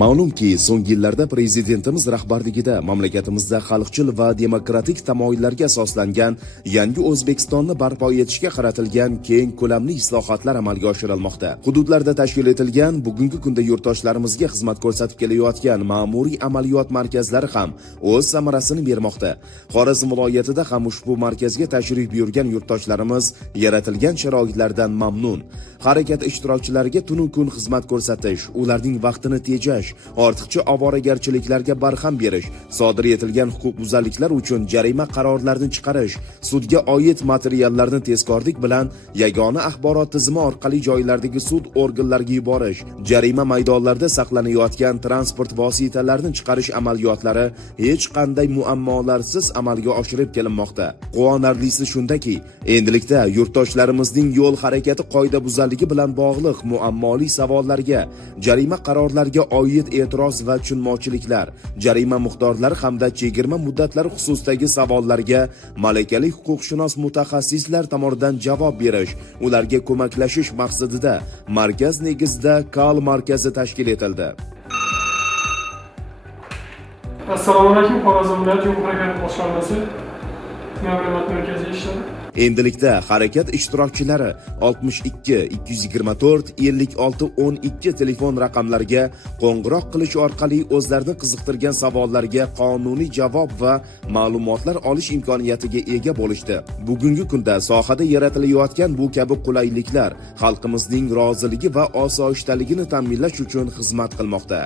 Ma'lumki, so'nggi yillarda prezidentimiz rahbarligida mamlakatimizda xalqchil va demokratik tamoyillarga asoslangan yangi O'zbekistonni barpo etishga qaratilgan keng ko'lamli islohotlar amalga oshirilmoqda. Hududlarda tashkil etilgan bugungi kunda yurtdoshlarimizga xizmat ko'rsatib kelayotgan ma'muriy amaliyot markazlari ham o'z samarasini bermoqda. Xorazm viloyatida ham ushbu markazga tashrif buyurgan yurtdoshlarimiz yaratilgan sharoitlardan mamnun. Harakat ishtirokchilariga tunu kun xizmat ko'rsatish, ularning vaqtini tejash, ortiqcha ovoragarchiliklarga barham berish, sodir etilgan huquqbuzarliklar uchun jarima qarorlarini chiqarish, sudga oid materiallarni tezkorlik bilan yagona axborot tizimi orqali joylardagi sud organlariga yuborish, jarima maydonlarida saqlanayotgan transport vositalarini chiqarish amaliyotlari hech qanday muammolarsiz amalga oshirib kelinmoqda. Quvonarlisi shundaki, endilikda yurtdoshlarimizning yo'l harakati qoidabuzarligi bilan bog'liq muammoli savollarga, jarima qarorlariga oid e'tiroz va tushunmovchiliklar, jarima miqdorlari hamda chegirma muddatlari xususidagi savollarga malakali huquqshunos mutaxassislar tomonidan javob berish, ularga ko'maklashish maqsadida markaz negizida KAL markazi tashkil etildi. Assalomu alaykum, Xorazm viloyat yo'l harakati boshqarmasi ma'lumot markazi ishlari. Endilikda harakat ishtirokchilari 62 224 56 12 telefon raqamlariga qo'ng'iroq qilish orqali o'zlarini qiziqtirgan savollarga qonuniy javob va ma'lumotlar olish imkoniyatiga ega bo'lishdi. Bugungi kunda sohada yaratilayotgan bu kabi qulayliklar xalqimizning roziligi va osoyishtaligini ta'minlash uchun xizmat qilmoqda.